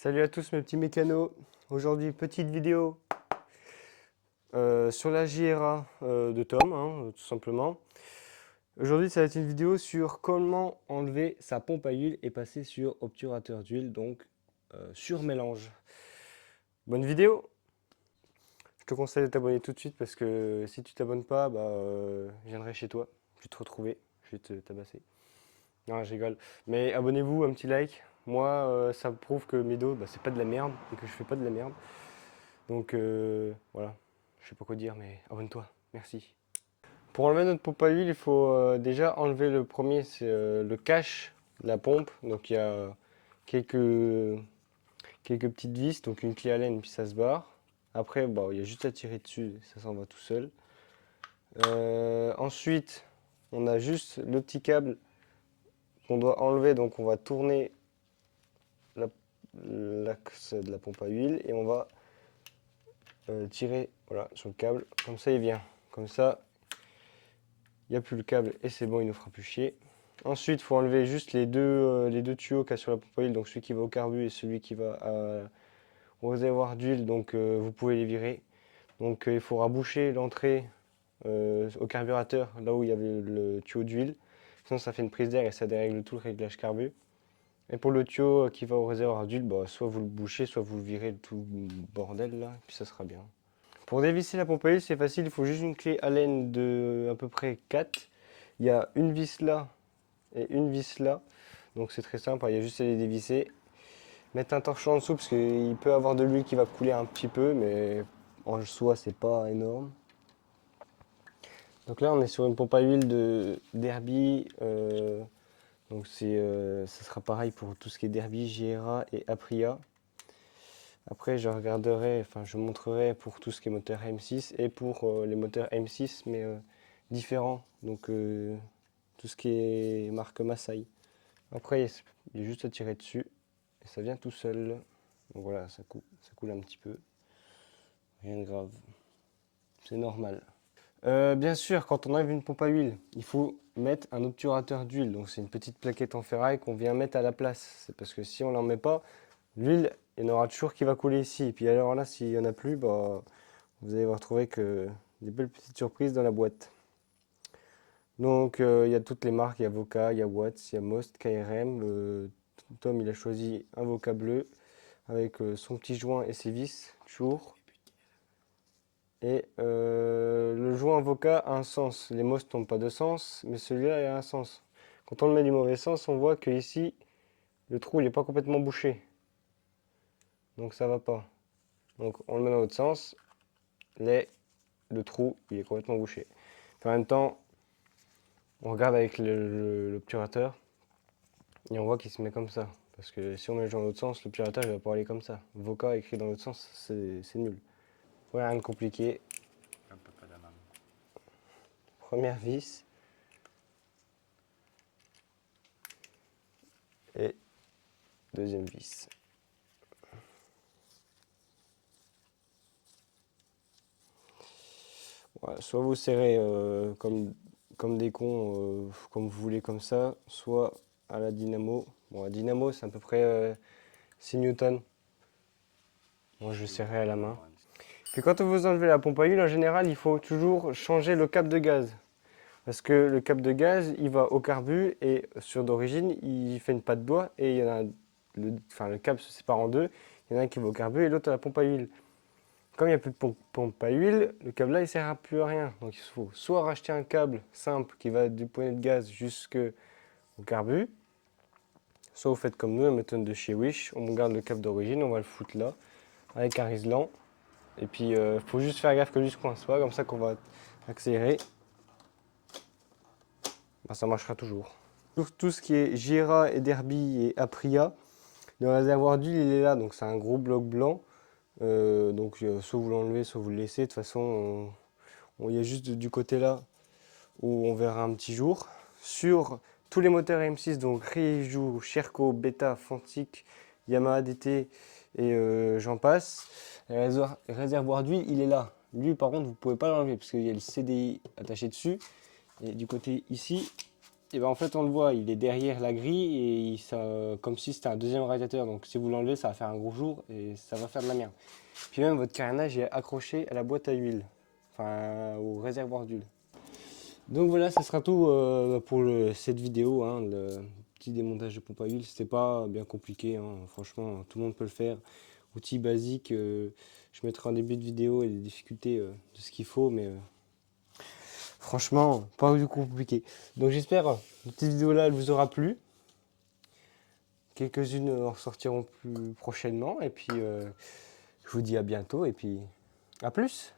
Salut à tous mes petits mécanos. Aujourd'hui, petite vidéo sur la JRA de Tom, hein, tout simplement. Aujourd'hui, ça va être une vidéo sur comment enlever sa pompe à huile et passer sur obturateur d'huile, donc sur mélange. Bonne vidéo! Je te conseille de t'abonner tout de suite parce que si tu t'abonnes pas, je viendrai chez toi. Je vais te retrouver, je vais te tabasser. Non, je rigole. Mais abonnez-vous, un petit like. Moi, ça prouve que mes dos, c'est pas de la merde et que je fais pas de la merde. Donc voilà, je sais pas quoi dire, mais abonne-toi, merci. Pour enlever notre pompe à huile, il faut déjà enlever le premier, c'est le cache de la pompe. Donc il y a quelques, quelques petites vis, donc une clé Allen, puis ça se barre. Après, il y a juste à tirer dessus, ça s'en va tout seul. Ensuite, on a juste le petit câble qu'on doit enlever, donc on va tourner l'axe de la pompe à huile et on va tirer voilà, sur le câble, comme ça il vient. Comme ça, il n'y a plus le câble et c'est bon, il ne nous fera plus chier. Ensuite, il faut enlever juste les deux tuyaux qu'il y a sur la pompe à huile, donc celui qui va au carbu et celui qui va au réservoir d'huile, donc vous pouvez les virer. Donc il faudra boucher l'entrée au carburateur, là où il y avait le tuyau d'huile. Sinon ça fait une prise d'air et ça dérègle tout le réglage carbu. Et pour le tuyau qui va au réservoir d'huile, soit vous le bouchez, soit vous le virez tout le bordel là, et puis ça sera bien. Pour dévisser la pompe à huile, c'est facile, il faut juste une clé Allen de à peu près 4. Il y a une vis là et une vis là. Donc c'est très simple, il y a juste à les dévisser. Mettre un torchon en dessous parce qu'il peut y avoir de l'huile qui va couler un petit peu, mais en soi c'est pas énorme. Donc là on est sur une pompe à huile de Derby. Donc ça sera pareil pour tout ce qui est Derby, JRA et Aprilia. Après, je montrerai pour tout ce qui est moteur M6 et pour les moteurs M6, mais différents. Donc, tout ce qui est marque Masai. Après, il y a juste à tirer dessus et ça vient tout seul. Donc voilà, ça coule un petit peu. Rien de grave. C'est normal. Bien sûr, quand on enlève une pompe à huile, il faut mettre un obturateur d'huile. Donc, c'est une petite plaquette en ferraille qu'on vient mettre à la place. C'est parce que si on n'en met pas, l'huile, il y en aura toujours qui va couler ici. Et puis alors là, s'il n'y en a plus, vous allez vous retrouver que des belles petites surprises dans la boîte. Donc il y a toutes les marques, il y a Voca, il y a Watts, il y a Most, KRM. Tom il a choisi un Voca bleu avec son petit joint et ses vis, toujours. Et le joint Voca a un sens. Les Most n'ont pas de sens, mais celui-là a un sens. Quand on le met du mauvais sens, on voit que ici, le trou il n'est pas complètement bouché. Donc ça va pas. Donc on le met dans l'autre sens. Le trou il est complètement bouché. En même temps, on regarde avec l'obturateur et on voit qu'il se met comme ça. Parce que si on met dans l'autre sens, l'obturateur il va pas aller comme ça. Voca écrit dans l'autre sens, c'est nul. Voilà, rien de compliqué. Première vis et deuxième vis. Voilà, soit vous serrez comme des cons, comme vous voulez comme ça, soit à la dynamo. Bon, la dynamo c'est à peu près 6 newtons. Moi je serrerai à la main. Puis quand vous enlevez la pompe à huile, en général, il faut toujours changer le câble de gaz. Parce que le câble de gaz, il va au carbu et sur d'origine, il fait une patte doigt et il y en a le câble se sépare en deux. Il y en a un qui va au carbu et l'autre à la pompe à huile. Comme il n'y a plus de pompe à huile, le câble là, il ne sert à plus à rien. Donc il faut soit racheter un câble simple qui va du poney de gaz jusqu'au carbu, soit vous faites comme nous, un méthode de chez Wish, on garde le câble d'origine, on va le foutre là, avec un riselant. Et puis, il faut juste faire gaffe que lui ne se coince pas, comme ça qu'on va accélérer. Ça marchera toujours. Tout ce qui est Jira et Derby et Aprilia, le réservoir d'huile il est là, donc c'est un gros bloc blanc. Soit vous l'enlevez, soit vous le laissez. De toute façon, il y a juste du côté là où on verra un petit jour. Sur tous les moteurs M6, donc Reiju, Sherco, Beta, Fantic, Yamaha DT et j'en passe. Le réservoir d'huile, il est là. Lui, par contre, vous ne pouvez pas l'enlever parce qu'il y a le CDI attaché dessus. Et du côté ici, et ben en fait on le voit, il est derrière la grille et comme si c'était un deuxième radiateur. Donc si vous l'enlevez, ça va faire un gros jour et ça va faire de la merde. Puis même votre carénage est accroché à la boîte à huile, enfin au réservoir d'huile. Donc voilà, ça sera tout pour cette vidéo, hein, le petit démontage de pompe à huile. C'était pas bien compliqué, hein, franchement, tout le monde peut le faire. Outil basique, je mettrai en début de vidéo les difficultés de ce qu'il faut, mais franchement, pas du compliqué. Donc j'espère que cette petite vidéo là elle vous aura plu. Quelques-unes en sortiront plus prochainement, et puis je vous dis à bientôt, et puis à plus.